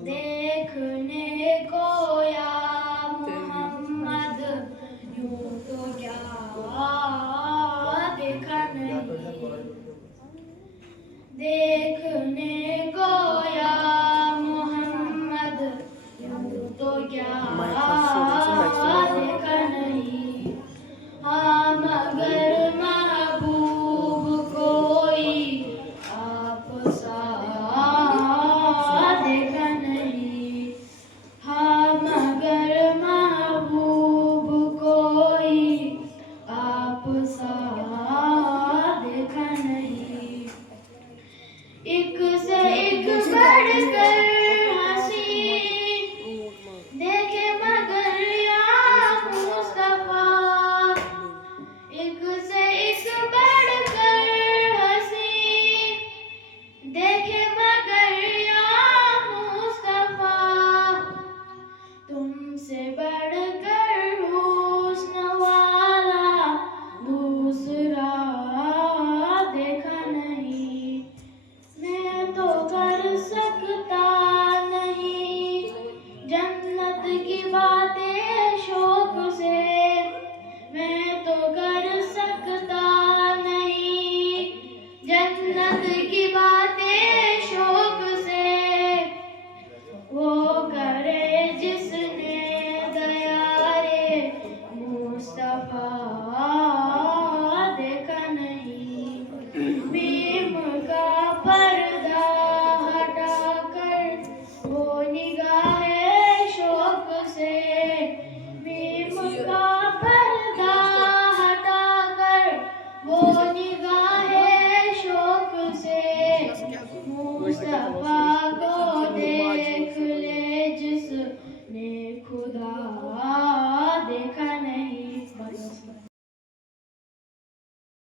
देखने को या मोहम्मद यूं तो क्या देखा नहीं, देखने को या मोहम्मद यूं तो क्या देखा नहीं। हाँ मगर महबूब कोई आप सा देखा नहीं। हाँ मगर महबूब कोई आप सा देखा नहीं। एक से एक बढ़कर हंसी देखे मगर या मुस्तफा, एक से एक बढ़कर हंसी देखे मगर या मुस्तफा, तुमसे बढ़कर हुस्न वाला दूसरा देखा नहीं। मैं तो कर सकता नहीं जन्नत की बातें शौक से, मैं तो कर सकता नहीं जन्नत की बातें शौक से। वो करे जिसने दया रे मुस्तफा देखा नहीं। मीम का पर्दा हटाकर वो निगाहे शौक से, मीम का पर्दा हटाकर वो निगाहे शौक से, मुस्तफा